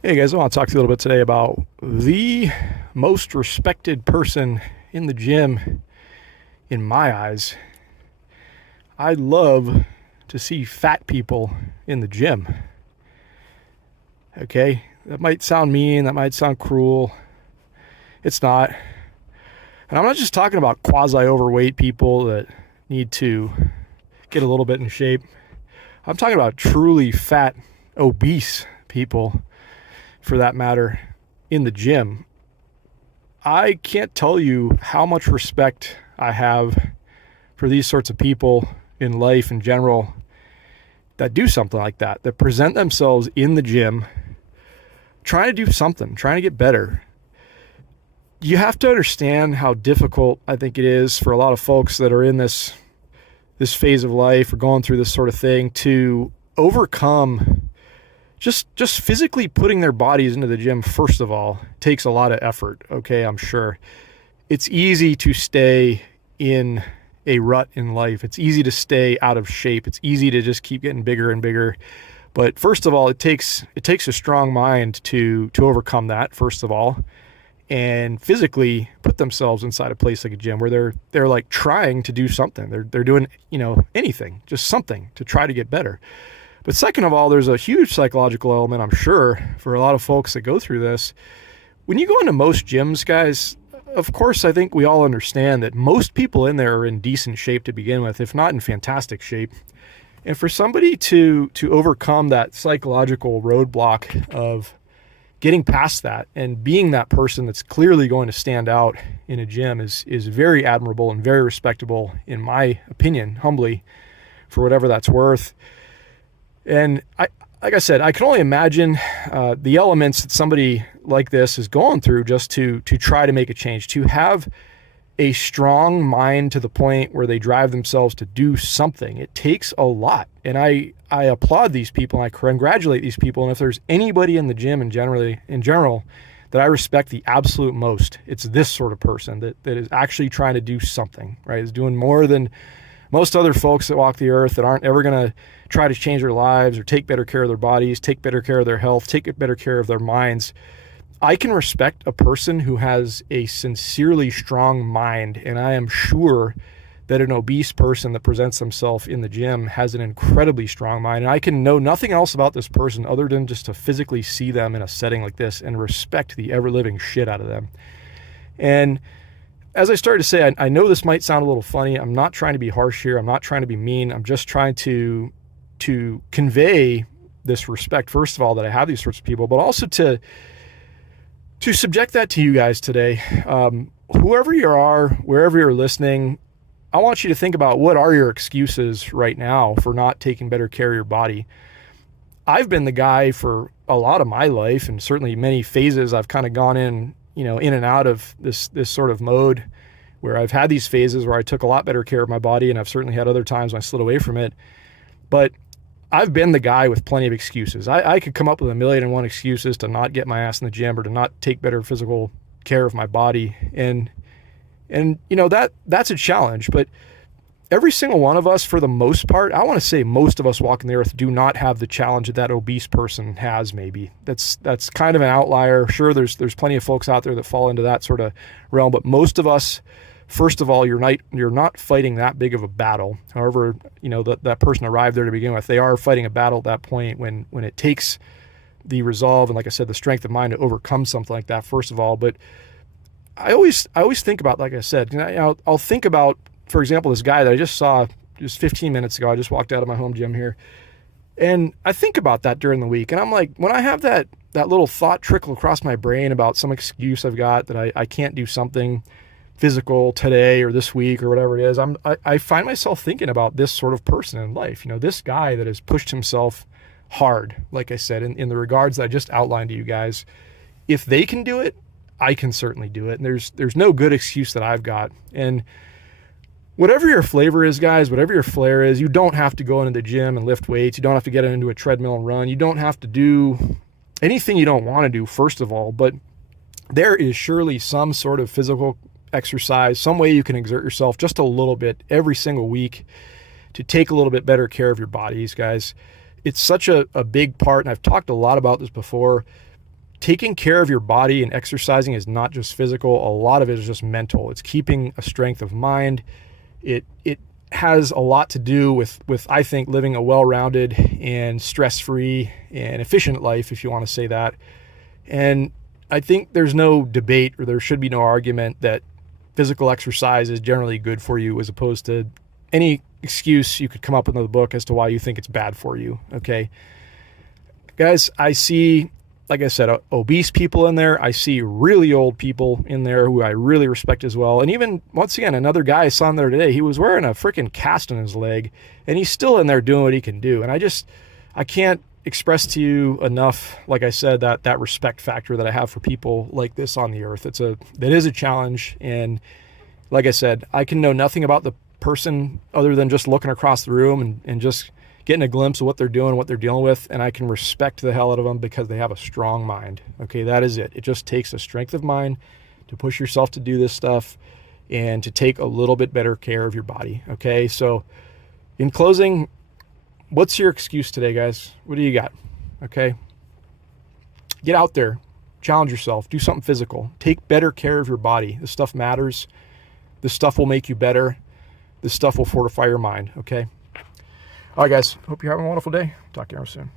Hey guys, I want to talk to you a little bit today about the most respected person in the gym in my eyes. I love to see fat people in the gym. Okay? That might sound mean, that might sound cruel. It's not. And I'm not just talking about quasi overweight people that need to get a little bit in shape. I'm talking about truly fat, obese people, for that matter, in the gym. I can't tell you how much respect I have for these sorts of people in life in general that do something like that present themselves in the gym, trying to do something, trying to get better. You have to understand how difficult I think it is for a lot of folks that are in this phase of life or going through this sort of thing to overcome just physically putting their bodies into the gym. First of all, takes a lot of effort. Okay, I'm sure it's easy to stay in a rut in life. It's easy to stay out of shape. It's easy to just keep getting bigger and bigger. But first of all, it takes a strong mind to overcome that, first of all, and physically put themselves inside a place like a gym where they're like trying to do something. They're doing, anything, just something to try to get better. But second of all, there's a huge psychological element, I'm sure, for a lot of folks that go through this. When you go into most gyms, guys, of course, I think we all understand that most people in there are in decent shape to begin with, if not in fantastic shape. And for somebody to overcome that psychological roadblock of getting past that and being that person that's clearly going to stand out in a gym is very admirable and very respectable, in my opinion, humbly, for whatever that's worth. And like I said, I can only imagine the elements that somebody like this is going through just to try to make a change, to have a strong mind to the point where they drive themselves to do something. It takes a lot. And I applaud these people and I congratulate these people. And if there's anybody in the gym in general that I respect the absolute most, it's this sort of person that is actually trying to do something, right? Is doing more than most other folks that walk the earth that aren't ever going to try to change their lives or take better care of their bodies, take better care of their health, take better care of their minds. I can respect a person who has a sincerely strong mind, and I am sure that an obese person that presents themselves in the gym has an incredibly strong mind. And I can know nothing else about this person other than just to physically see them in a setting like this and respect the ever-living shit out of them. And as I started to say, I know this might sound a little funny. I'm not trying to be harsh here. I'm not trying to be mean. I'm just trying to convey this respect, first of all, that I have these sorts of people, but also to subject that to you guys today. Whoever you are, wherever you're listening, I want you to think about what are your excuses right now for not taking better care of your body. I've been the guy for a lot of my life, and certainly many phases I've kind of gone in and out of this sort of mode where I've had these phases where I took a lot better care of my body, and I've certainly had other times when I slid away from it. But I've been the guy with plenty of excuses. I could come up with 1,000,001 excuses to not get my ass in the gym or to not take better physical care of my body. And that's a challenge. But every single one of us, for the most part, I want to say most of us walking the earth do not have the challenge that obese person has. Maybe that's kind of an outlier. Sure, there's plenty of folks out there that fall into that sort of realm, but most of us, first of all, you're not fighting that big of a battle. However, that person arrived there to begin with. They are fighting a battle at that point when it takes the resolve and, like I said, the strength of mind to overcome something like that, first of all. But I always think about, like I said, I'll think about, for example, this guy that I just saw just 15 minutes ago. I just walked out of my home gym here. And I think about that during the week. And I'm like, when I have that little thought trickle across my brain about some excuse I've got that I can't do something physical today or this week or whatever it is, I find myself thinking about this sort of person in life. This guy that has pushed himself hard, like I said, in the regards that I just outlined to you guys. If they can do it, I can certainly do it. And there's no good excuse that I've got. And whatever your flavor is, guys, whatever your flair is, you don't have to go into the gym and lift weights. You don't have to get into a treadmill and run. You don't have to do anything you don't want to do, first of all. But there is surely some sort of physical exercise, some way you can exert yourself just a little bit every single week to take a little bit better care of your bodies, guys. It's such a big part, and I've talked a lot about this before. taking care of your body and exercising is not just physical. A lot of it is just mental. It's keeping a strength of mind. It has a lot to do with I think living a well-rounded and stress-free and efficient life, if you want to say that. And I think there's no debate, or there should be no argument, that physical exercise is generally good for you, as opposed to any excuse you could come up with in the book as to why you think it's bad for you. Okay, guys, I see, like I said, obese people in there. I see really old people in there who I really respect as well. And even, once again, another guy I saw in there today, he was wearing a freaking cast on his leg, and he's still in there doing what he can do. And I can't express to you enough, like I said, that respect factor that I have for people like this on the earth. That is a challenge. And like I said, I can know nothing about the person other than just looking across the room and just getting a glimpse of what they're doing, what they're dealing with, and I can respect the hell out of them because they have a strong mind. Okay, that is it. It just takes a strength of mind to push yourself to do this stuff and to take a little bit better care of your body. Okay, so in closing, what's your excuse today, guys? What do you got? Okay, get out there, challenge yourself, do something physical, take better care of your body. This stuff matters. This stuff will make you better. This stuff will fortify your mind. Okay. All right, guys. Hope you're having a wonderful day. Talk to you soon.